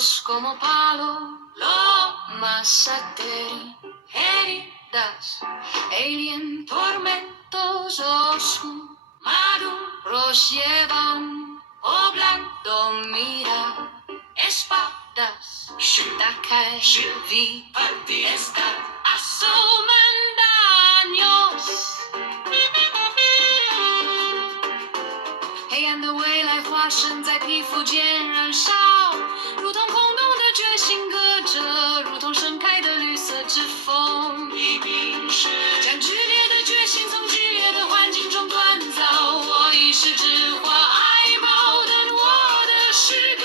heridos como palo, lomas heridas, alien tormentosos maduros llevan, poblando mira, espadas, Dakai, Vipartiesta, asoman daños.黑暗的未来化身在皮肤间燃烧，如同空洞的觉醒隔着，如同盛开的绿色指缝。将剧烈的觉醒从激烈的环境中锻造，我已是只化爱矛盾我的诗歌，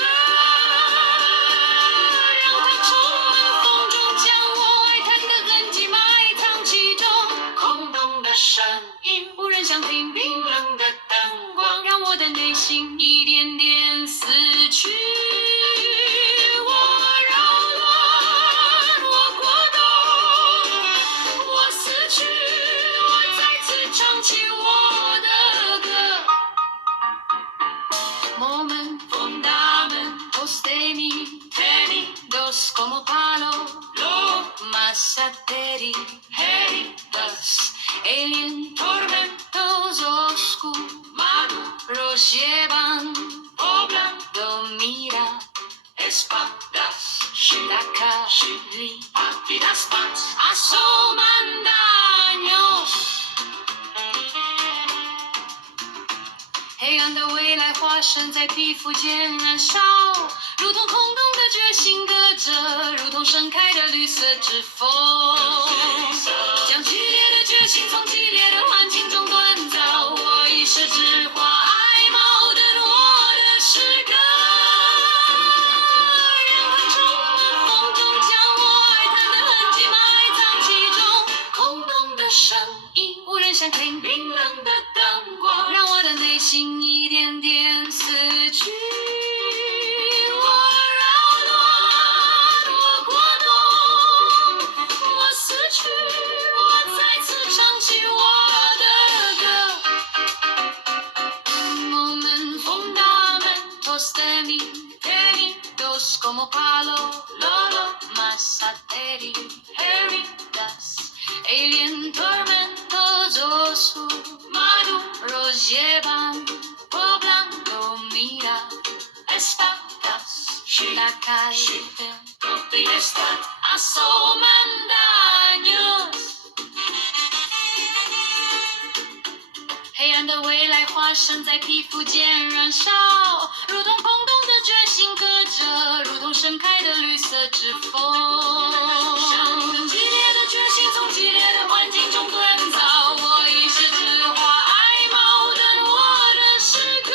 让它充满风中，将我哀叹的痕迹埋藏其中。空洞的声音无人想听，冰冷的灯光让我的内心一点点死去。我扰乱，我过动，我死去，我再次唱起我的歌。Momentos de mi tenidos como palo, lomas heridas, alien tormentos oscuros llevan, poblando mira, espadas, Dakai, Vipartidas, asoman daños。黑暗的未来化身在皮肤间燃烧，如同空洞的觉醒隔着，如同盛开的绿色指缝。将剧烈的觉醒从激烈的环境中锻造，我已是只化爱矛盾我的诗歌，让它充满风中，将我哀叹的痕迹埋藏其中。空洞的声音无人想听，冰冷的灯光让我的内心一点点死去。我扰乱，我过动，我死去，我再次唱起我的歌。Fundamentos de mi tenidos como palo, lomas heridas, alien tormentos maduros llevan, poblando mira, espadas, Dakai, Vipartidas, asoman daños。黑暗的未来化身在皮肤间燃烧，如同空洞的觉醒隔着，如同盛开的绿色指缝。激烈的觉醒从激烈的环境中锻造，我已是只化爱矛盾我的诗歌，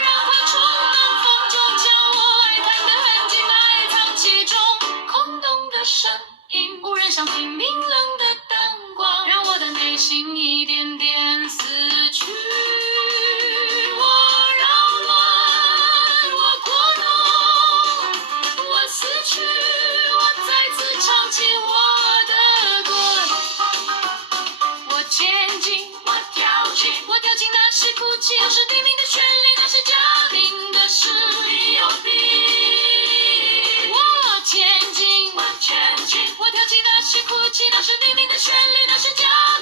让它充满风中，将我哀叹的痕迹埋藏其中。空洞的声音无人想听，冰冷的灯光让我的内心一点点死去。我扰乱，我过动，我死去，我再次唱起我的歌。我前进，我掉进，我掉进那是哭泣，那是低鸣的旋律，那是家庭的事。我前进，我前进，我跳起那是哭泣，那是低鸣的旋律，那是家